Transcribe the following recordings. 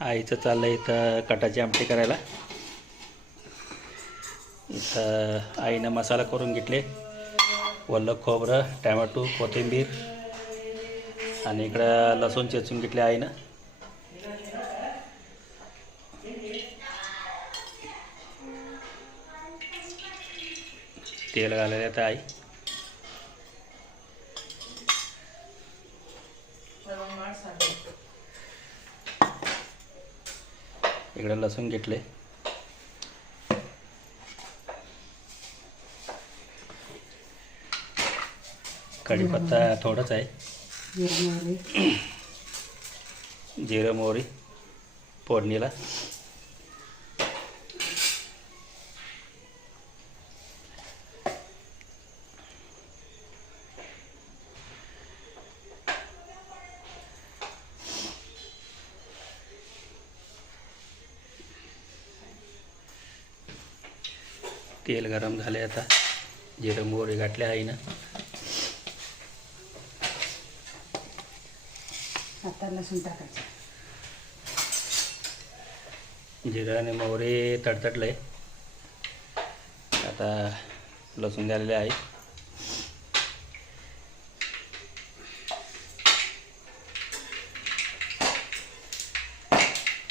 आईचं चाललं इथं कटाची आमटी करायला. इथं आईनं मसाला करून घेतले. वल्ल खोबरं टॅमॅटो कोथिंबीर आणि इकडं लसूण चेचून घेतले आईनं. तेल घालायला तर आई. इकडे लसूण घेतले. कढीपत्ता थोडंच आहे. जिरं मोहरी. फोडणीला. तेल गरम झाले आता. जिरं मोहरी घातले आईनं. आता लसूण टाकायचं. जिरं आणि मोहरी तडतडले आता लसूण घालेले आहे.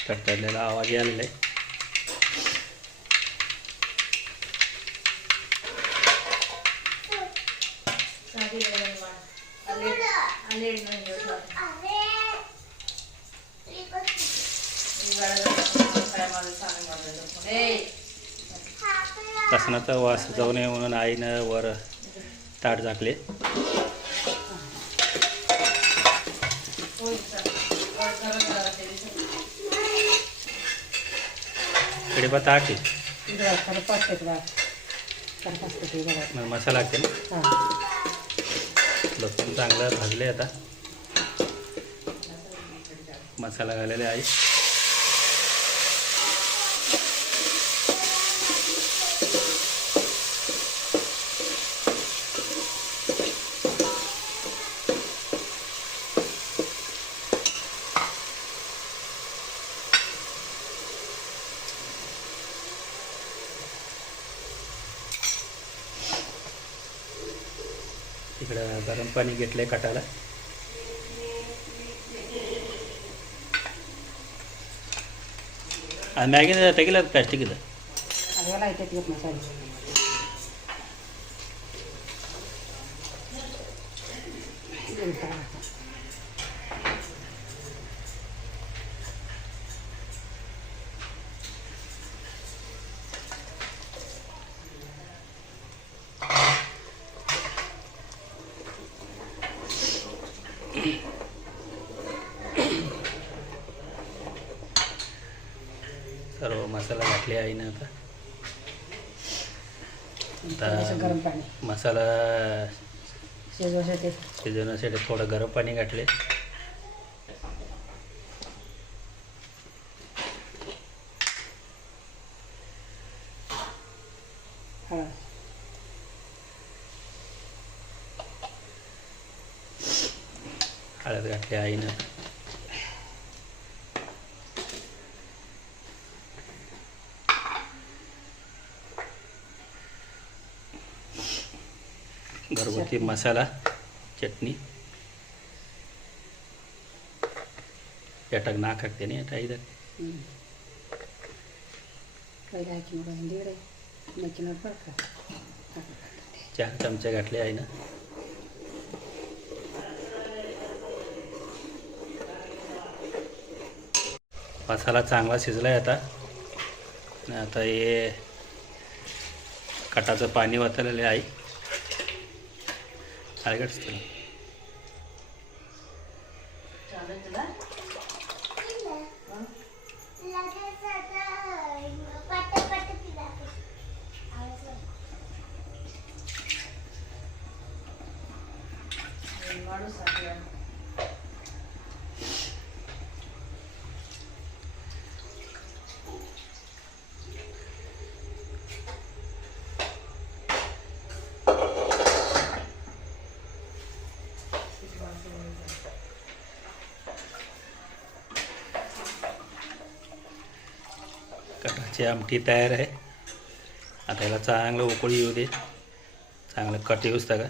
तडतडलेला आवाज आलेला आहे लसणाचा वास जाऊ नये म्हणून आईनं वर ताट झाकले. कढीपत्ता आठ आहे. मसाला लागते ना? हां. लसूण चांगलं भाजले आता. मसाला घालेले आहे इकडं गरम पाणी घेतलंय आहे काटाला मॅगी त्याला प्लॅस्टिक येतं मसाला शिजवायसाठी शिजवण्यासाठी थोडं गरम पाणी घातले हळद हळद घातली आईनं घरगुती मसाला ಚಟ್ನಿ ಎಟ್ಟಾಗ ನಾಲ್ಕು ಹಾಕ್ತೇನೆ ಎಟ್ಟ ಐದು ಹ್ಞೂ ಕೈಗೆ ಹಾಕಿ ನೋಡು ಹಿಂದಿದ್ರೆ ಮಕ್ಕಿ ನೋಡ್ಬೇಕು चार चमचे घातले आहे ना मसाला चांगला शिजला आहे आता आणि आता हे कटाचं पाणी वाचलेलं आहे I got Tiger's still. तुला आमटी तयार आहे. आता याला चांगलं उकळी येऊ दे. चांगलं कट येऊच का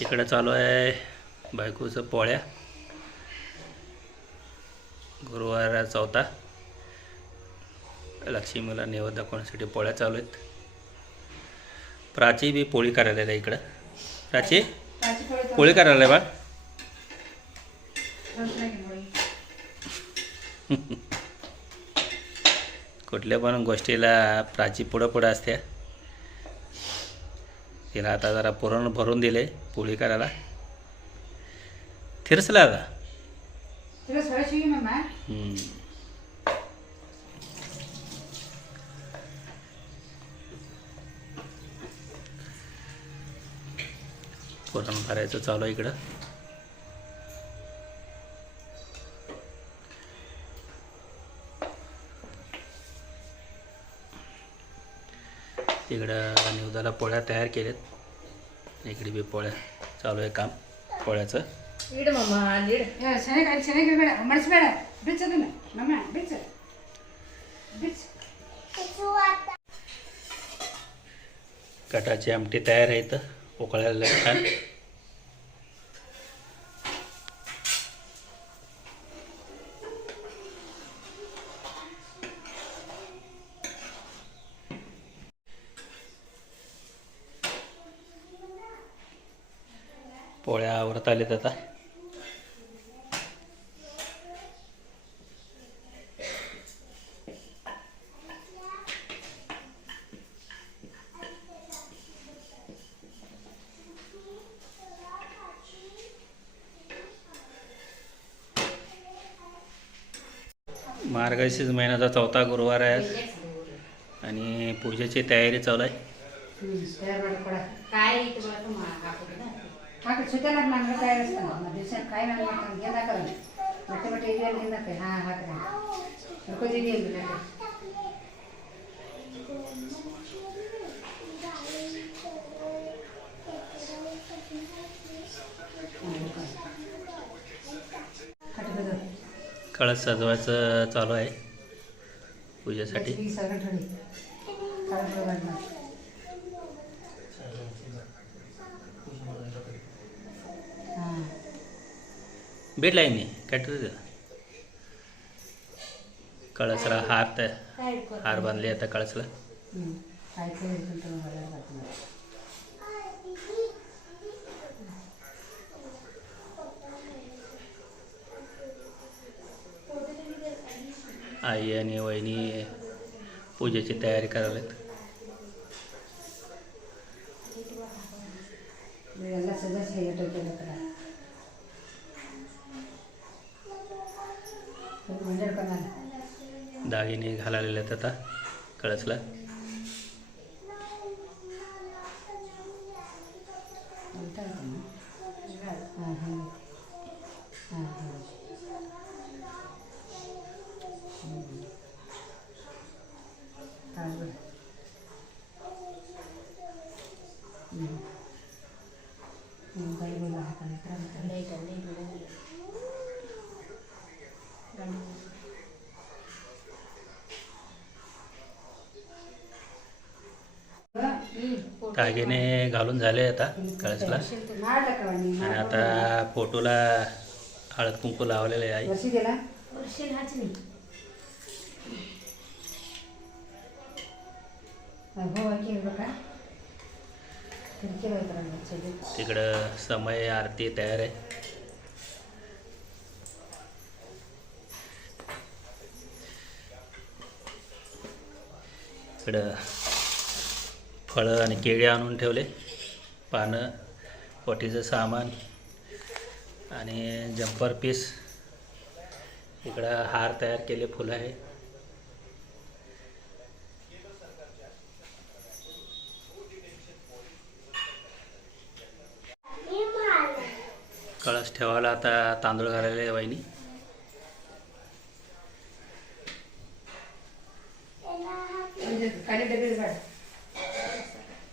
इकडं चालू आहे बायकोचं पोळ्या. गुरुवार चौथा. लक्ष्मीला नैवेद्य दाखवण्यासाठी पोळ्या चालू आहेत. प्राची बी पोळी करायला आहे इकडं. प्राची? पोळी करायला आहे बा. कुठल्या पण गोष्टीला प्राची पुढं पुढं असते. तिला आता जरा पुरण भरून दिले पोळी करायला. थिरसला आता. पुरण भरायचं चालू आहे इकडं. तिकडं निवदाला पोळ्या तयार केल्यात. इकडे बी पोळ्या चालू आहे काम पोळ्याचं. कटाची आमटी तयार आहे तर उकळायला छान पोळ्या आवरत आलेत आता मार्गशीर्ष महिन्याचा चौथा गुरुवार आहे. आणि पूजेची तयारी चालू आहे. ಹ್ಞೂ कळस सजवायचं चालू आहे. पूजेसाठी. भेट लाईन नाही? कॅटरी कळसला हार तर हार बांधले आता कळसला. आई आणि वहिनी पूजेची तयारी करायला दागिने घालालेले आहेत आता कळसला. हां हां. दागिने घालून झाले आता कळसला. आणि आता फोटोला हळद कुंकू लावलेले आहे तिकडं समय आरती तयार आहे. इकडं फळं आणि केळी आणून ठेवले. पानं पोटीचं सामान आणि जम्पर पीस इकडं हार तयार केले फुलं आहे. कळस ठेवायला आता तांदूळ घालायला वहिनी. ಖಾಲಿ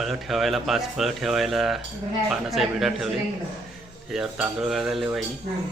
फळं ठेवायला पाच फळं ठेवायला पानाचा बिडा ठेवले. त्याच्यावर तांदूळ घालायला वहिनी. नाही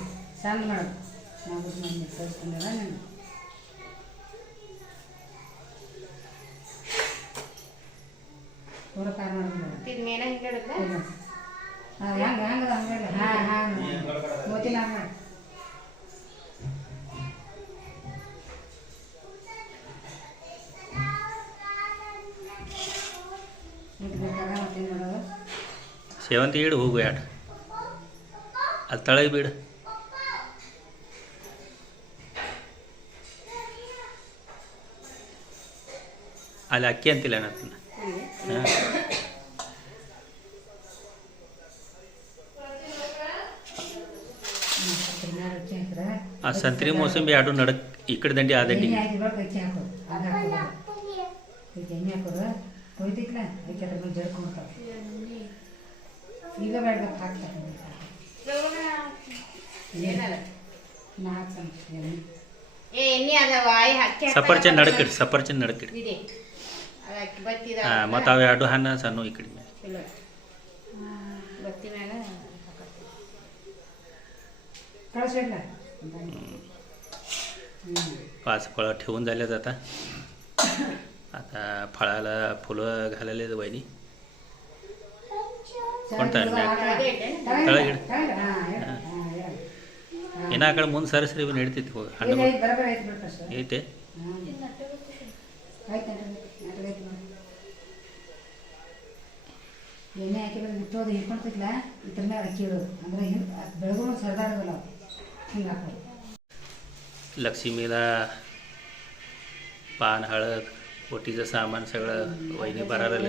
ಸೇವಂತಿ ಇಡು ಹೋಗು ಯಾಡ. ಅದು ತಳಗೆ ಬಿಡು. ಅಲ್ಲಿ ಅಕ್ಕಿ ಅಂತಿಲ್ಲ ಅನ್ನೋದನ್ನ ಆ ಸಂತ್ರಿ ಮೋಸಂಬಿ ಆಡು ನಡಕ್ ಈ ಕಡೆ ದಂಡಿ ಆ ದಂಡಿ. ಹಾಕೋದು ಈಗ ಬೇಡ ಹಾಕ್ತಾರೆ ಏನದ ನಾ ಹಾಕ್ತಾನೆ ಎಣ್ಣೆ ಏ ಎಣ್ಣೆ ಅದಾವ ಆಯ್ ಹಕ್ಕಿ ಸಫರ್ಚಂದ್ ನಡಕಿಡಿ ಸಫರ್ಚಂದ್ ನಡಕಿಡಿ ಇದೆ ಅದು ಅಕ್ಕಿ ಬತ್ತಿದ ಹಾಂ ಮತ್ತು ಅವು ಎರಡು ಹಣ್ಣು ಸಣ್ಣ ಈ ಕಡೆ ಇಲ್ಲ ಬತ್ತಿ ಮ್ಯಾಗ कळसवेडला पाच फळं ठेवून झाल्यात आता आता फळाला फुलं घालायला आहेत वहिनी ಕೊಂಟಾನೆ ಆ ಕಡೆ ಮುಂದೆ ಸರಿಸ್ರಿ ಇವನ್ ಹಿಡ್ತೈತಿ ಐತೆ ಎಣ್ಣೆ ಹಾಕಿದ್ರೆ ಮುಟ್ಟೋದು ಇದ್ರ ಮೇಲೆ ಅಕ್ಕಿ ಅಂದ್ರೆ ಲಕ್ಷ್ಮೀಲ ಪಾನ್ ಹಳದ್ ಒಟ್ಟಿಗೆ ಸಾಮಾನು ಸಗಳ ವೈನಿ ಬರಲ್ಲ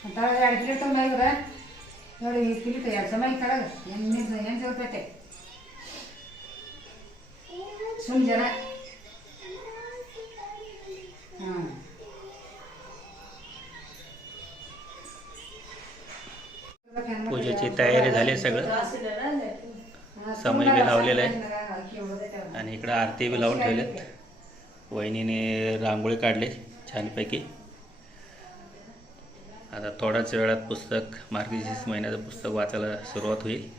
ನನಗೆ ತಳಗ ಎರಡು ಪ್ಲೇಟ್ ತೊಗೊಂಬ ನೋಡಿ ಈ ಪ್ಲೇಟ್ ಎರಡು ಸಮಯ ತಳಗ ಎಣ್ಣೆ ಎಣ್ಣೆ ತಗೋತೈತೆ ಸುಮ್ ಜನ ಹಾಂ पूजेची तयारी झाली सगळं समय बी लावलेला आहे आणि इकडं आरती बी लावून ठेवलेत वहिनीने रांगोळी काढली छानपैकी आता थोड्याच वेळात पुस्तक मार्गशीर्ष महिन्याचं पुस्तक वाचायला सुरुवात होईल.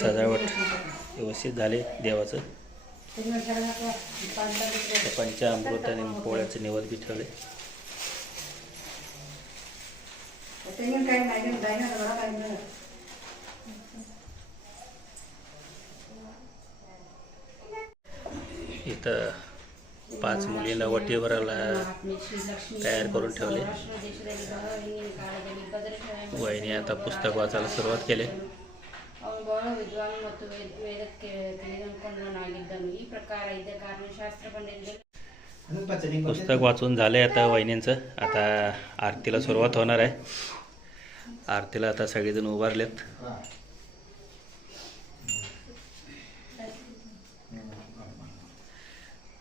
सजावट व्यवस्थित झाले देवाचं. पंचामृत आणि पोळ्याचं निवड बी ठेवले इथं पाच मुलीला वटीवर तयार करून ठेवले. वहिनी आता पुस्तक वाचायला सुरुवात केली. ಅವನು ಬಹಳ ವಿದ್ವಾನ್ ಮತ್ತು ವೇದ ವೇದಕ್ಕೆ ತಿಳಿದುಕೊಂಡವನಾಗಿದ್ದನು ಈ ಪ್ರಕಾರ ಇದ್ದ ಕಾರಣ ಶಾಸ್ತ್ರ ಪಂಡಿತರು पुस्तक वाचून झालं आता वहिनींचं आता आरतीला सुरुवात होणार आहे आरतीला आता सगळेजण उभारलेत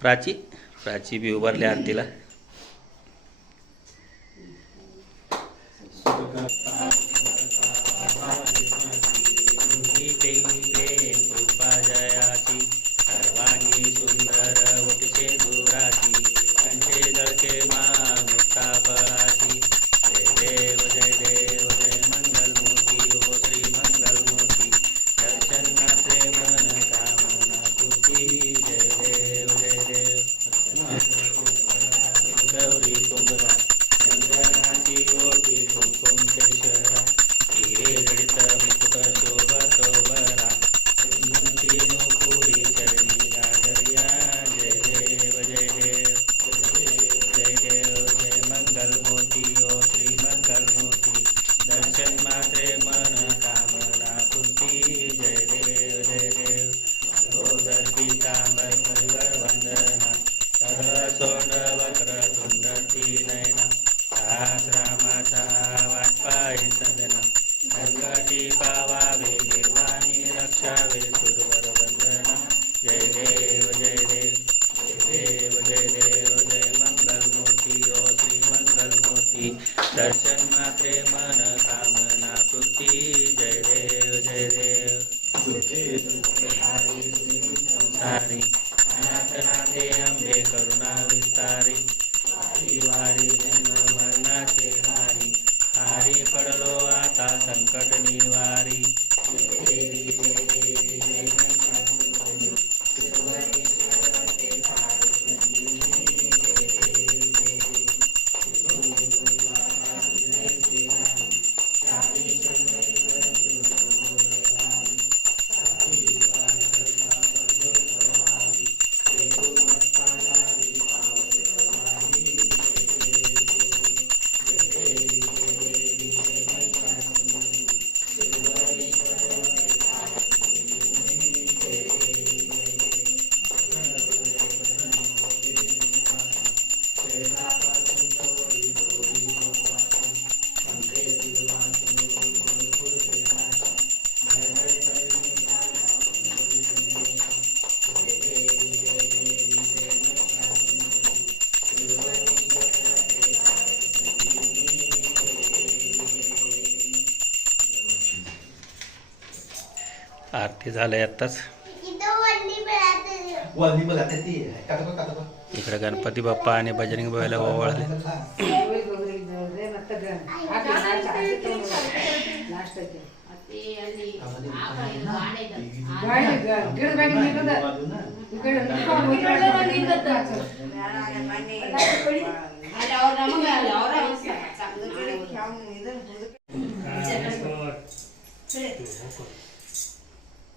प्राची प्राची बी उभारली आरतीला हारी पडलो आरती झालंय आत्ताच इकडे गणपती बाप्पा आणि बजरंग बाबाला ओवाळले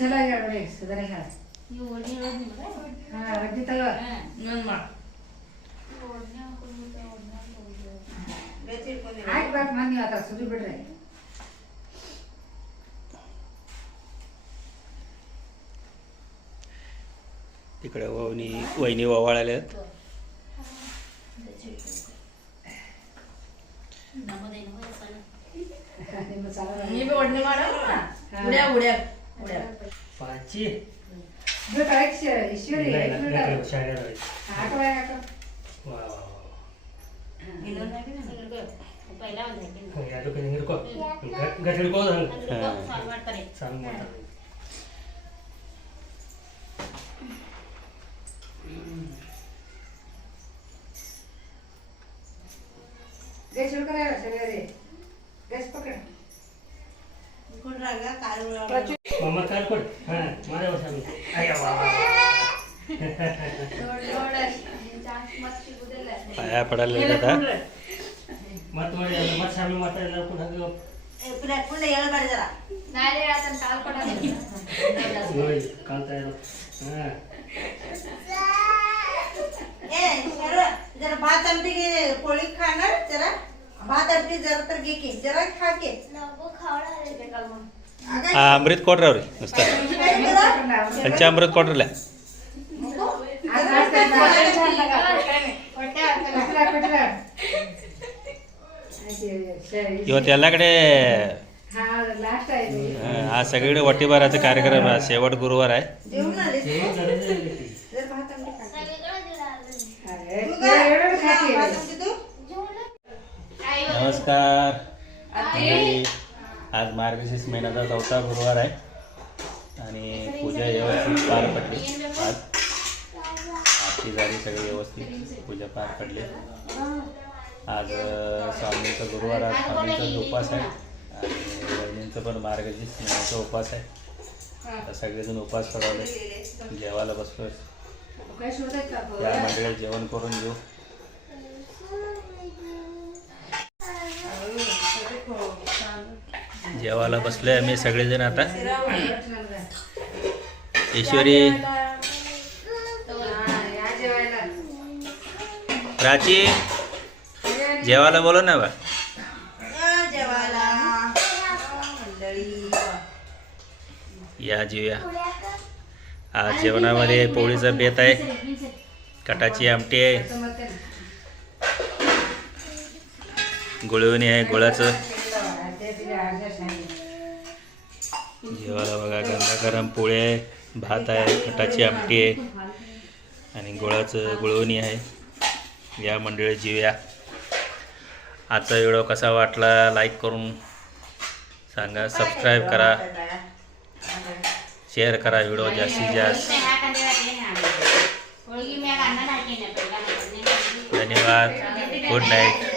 ಗಪ್ಪ ಕುದಿರ್ತದ ಹಂಗದ ಆಕೆ ಏ ಅದ್ರ ಚಲೋ ಆಗ್ಯಾಳ ನೋಡಿ ಸುಧಾರಣೆ ಹೇಳ ನೀವು ಒಡ್ನಿ ಹೇಳೋದ್ ನಿಮ್ಗೆ? ಹಾ ಒಡ್ನಿ ತಗೋ ಹಾ. ಇನ್ನೊಂದು ಮಾಡು ಒಡ್ನಿ ಹಾಕ್ಕೊಂಡ್ಬಿಟ್ಟು ಒಡ್ನಿ ಹಾಕ್ಕೊಂಡ್ಬಿಟ್ಟು. ಹಾಕ್ಬೇಕು ಮಂದಿ ಆತ ಸುರಿ ಬಿಡ್ರಿ तिकडे वहिनी वहिनी ओवाळायला आहेत. ನಮ್ಮದೇನು ವಯಸ್ಸಲ್ಲ. ನಿಮ್ಮ ಚಾಲೋ ನೀವೇ ಒಡ್ನೆ पाची जो काय शिवरी नाही, नाही, नाही, नाही, आठ जायचं. आठवाय वा, वा, वा. हो, या दुकानी हिरको. घ- घट हिरको पकड. मम्मा काल पण. हा माझ्या वर्षा अरे वा पाया पडायला लागत हा मत मग मत सामी मातायला पुन्हा जरा. भात आमटी घे खाणार जरा. भात आमटी जरा तर घे की जरा खा की. हा अमृत क्वार्टरवर नुसतं त्यांच्या अमृत क्वार्टरला किंवा त्यालाकडे हा सगळीकडे वटीबाराचा कार्यक्रम आहे शेवट गुरुवार आहे नमस्कार आज मार्गशीर्ष महिन्याचा चौथा गुरुवार आहे. आणि पूजा व्यवस्थित पार पडली. आज आरती झाली सगळी व्यवस्थित. पूजा पार पडली. आज स्वामींचा गुरुवार आज स्वामींचा उपास आहे. आणि वहिनींचा पण मार्गशीर्ष महिन्याचा उपास आहे. सगळेजण उपास सोडवले. जेवायला आपण? या मंडळी जेवण करून घेऊ. जेवायला बसलोय आम्ही सगळेजण आता. ईश्वरी. प्राची जेवायला बोलो ना बा. या जेव्या या आज जेवणामध्ये पोळीचा बेत आहे. कटाची आमटी आहे. गुळवणी आहे गुळाचं. जेवायला बघा गंगा गरम पोळी आहे भात आहे खटाची आमटी आहे आणि गुळाचं गुळवणी आहे. या मंडळी जीवया आजचा व्हिडिओ कसा वाटला लाईक करून सांगा सबस्क्राईब करा. शेअर करा व्हिडिओ जास्तीत जास्त. धन्यवाद. Good night